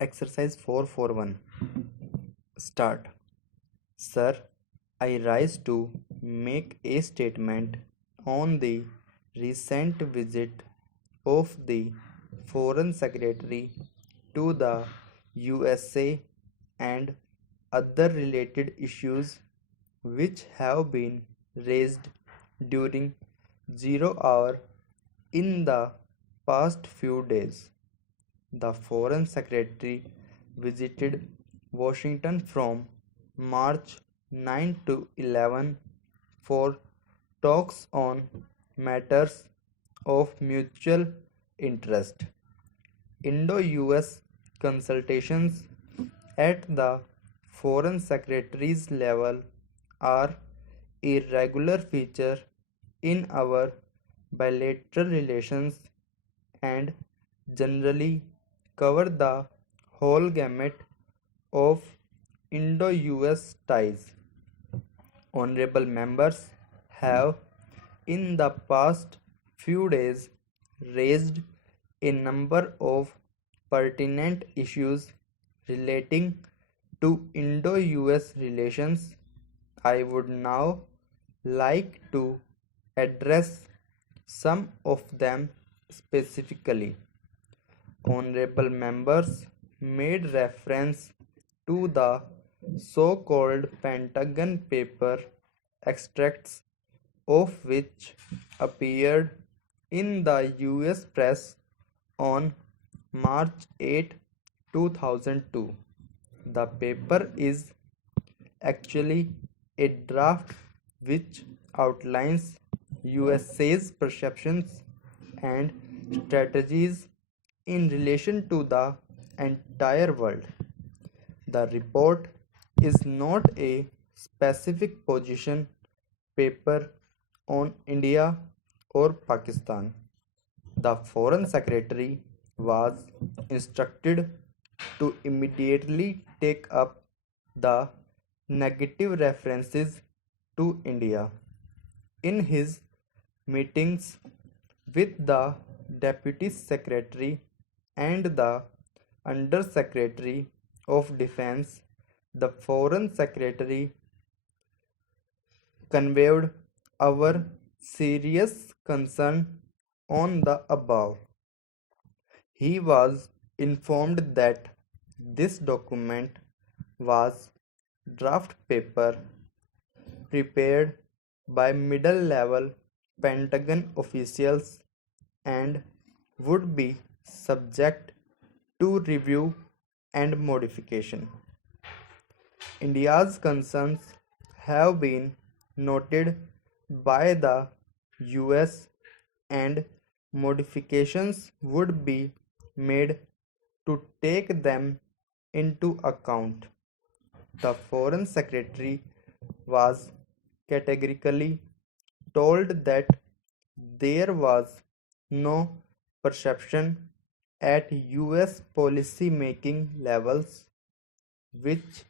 Exercise 441. Start. Sir, I rise to make a statement on the recent visit of the Foreign Secretary to the USA and other related issues which have been raised during 0 hour in the past few days. The Foreign Secretary visited Washington from March 9 to 11 for talks on matters of mutual interest. Indo-US consultations at the Foreign Secretary's level are a regular feature in our bilateral relations and generally cover the whole gamut of Indo-US ties. Honorable members have in the past few days raised a number of pertinent issues relating to Indo-US relations. I would now like to address some of them specifically. Honorable members made reference to the so-called Pentagon paper, extracts of which appeared in the US press on March 8, 2002. The paper is actually a draft which outlines USA's perceptions and strategies in relation to the entire world. The report is not a specific position paper on India or Pakistan. The Foreign Secretary was instructed to immediately take up the negative references to India. In his meetings with the Deputy Secretary and the Under Secretary of Defense, the Foreign Secretary conveyed our serious concern on the above. He was informed that this document was draft paper prepared by middle level Pentagon officials and would be subject to review and modification. India's concerns have been noted by the US and modifications would be made to take them into account. The Foreign Secretary was categorically told that there was no perception at US policy making levels which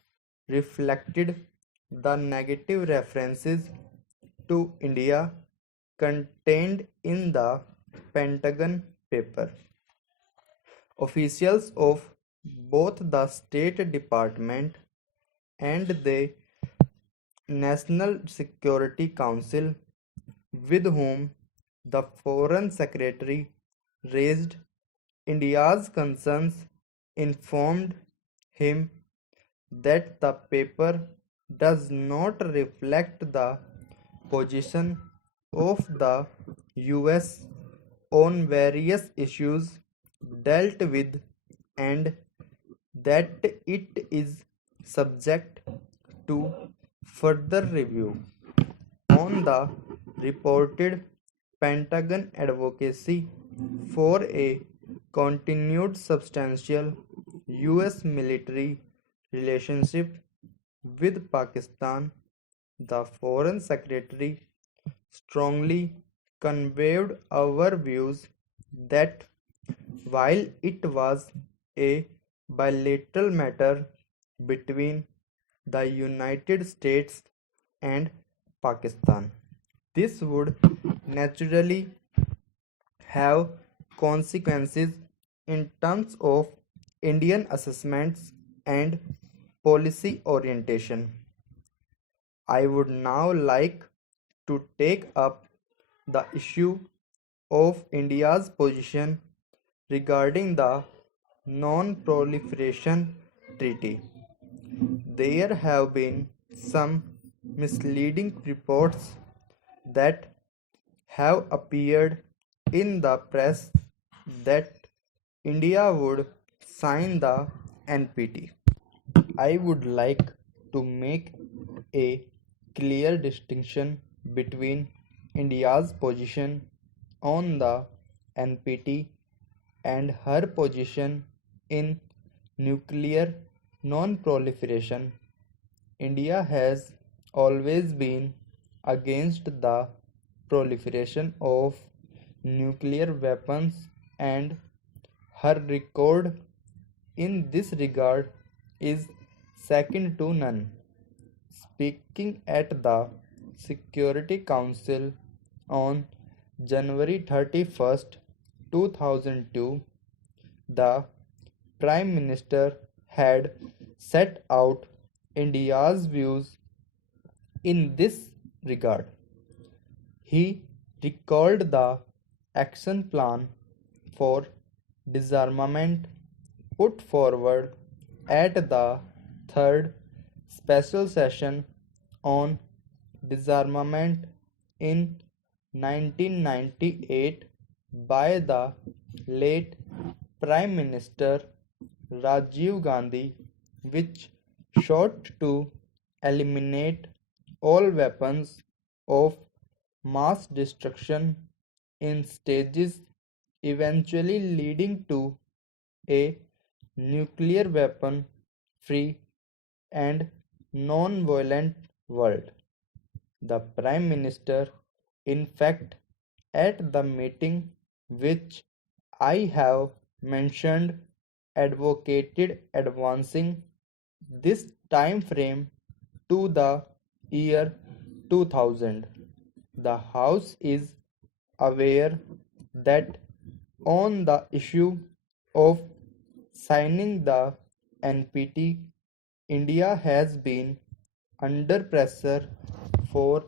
reflected the negative references to India contained in the Pentagon paper. Officials of both the State Department and the National Security Council, with whom the Foreign Secretary raised India's concerns, informed him that the paper does not reflect the position of the US on various issues dealt with and that it is subject to further review. On the reported Pentagon advocacy for a continued substantial US military relationship with Pakistan, the Foreign Secretary strongly conveyed our views that while it was a bilateral matter between the United States and Pakistan, this would naturally have consequences in terms of Indian assessments and policy orientation. I would now like to take up the issue of India's position regarding the Non-Proliferation Treaty. There have been some misleading reports that have appeared in the press that India would sign the NPT. I would like to make a clear distinction between India's position on the NPT and her position in nuclear non-proliferation. India has always been against the proliferation of nuclear weapons, and her record in this regard is second to none. Speaking at the Security Council on January 31st, 2002, the Prime Minister had set out India's views in this regard. He recalled the action plan for disarmament put forward at the third special session on disarmament in 1998 by the late Prime Minister Rajiv Gandhi, which sought to eliminate all weapons of mass destruction in stages, eventually leading to a nuclear weapon free and non violent world. The Prime Minister, in fact, at the meeting which I have mentioned, advocated advancing this time frame to the year 2000. The House is aware that on the issue of signing the NPT, India has been under pressure for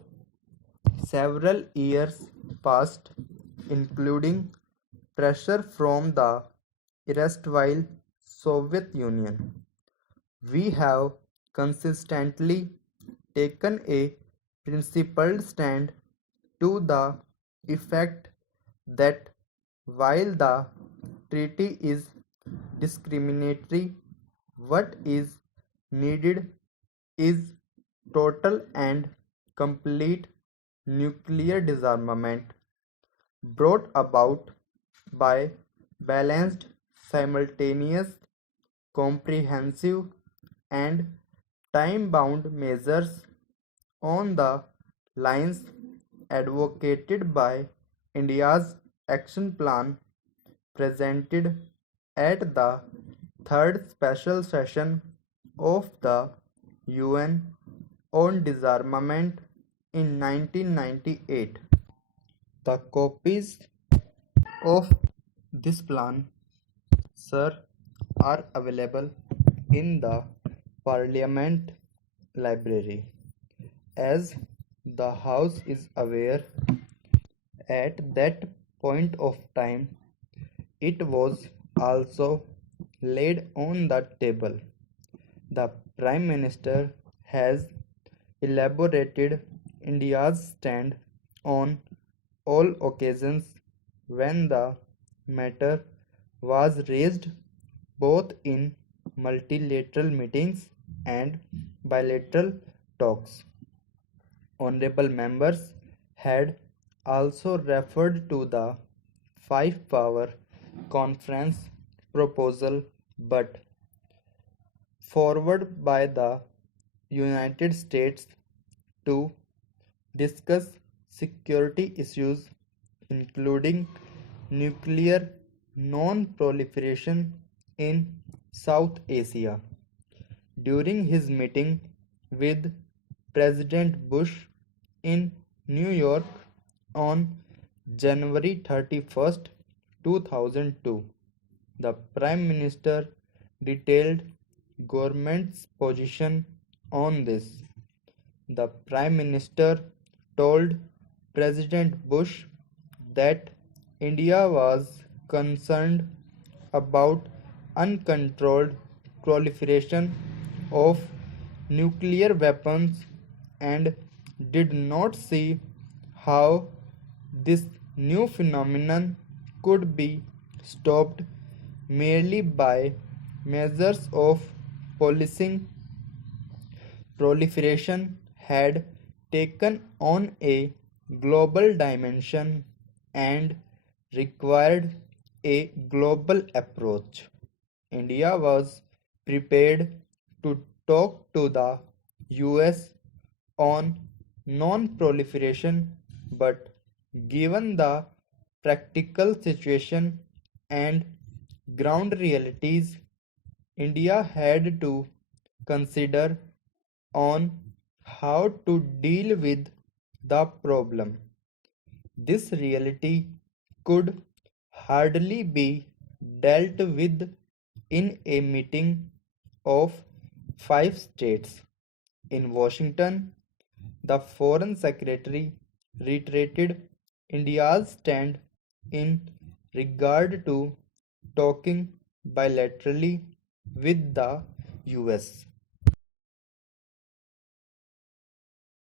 several years past, including pressure from the erstwhile Soviet Union. We have consistently taken a principled stand to the effect that while the treaty is discriminatory, what is needed is total and complete nuclear disarmament brought about by balanced, simultaneous, comprehensive, and time-bound measures on the lines advocated by India's action plan presented at the third special session of the UN on disarmament in 1998. The copies of this plan, sir, are available in the Parliament Library. As the House is aware, at that point of time, it was also laid on the table. The Prime Minister has elaborated India's stand on all occasions when the matter was raised, both in multilateral meetings and bilateral talks. Honorable members had also referred to the Five Power Conference proposal but forward by the United States to discuss security issues including nuclear non-proliferation in South Asia. During his meeting with President Bush in New York on January 31st, 2002, the Prime Minister detailed government's position on this. The Prime Minister told President Bush that India was concerned about uncontrolled proliferation of nuclear weapons and did not see how this new phenomenon could be stopped merely by measures of policing. Proliferation had taken on a global dimension and required a global approach. India was prepared to talk to the US on non-proliferation, but given the practical situation and ground realities, India had to consider on how to deal with the problem. This reality could hardly be dealt with in a meeting of five states. In Washington, the Foreign Secretary reiterated India's stand in regard to talking bilaterally with the US.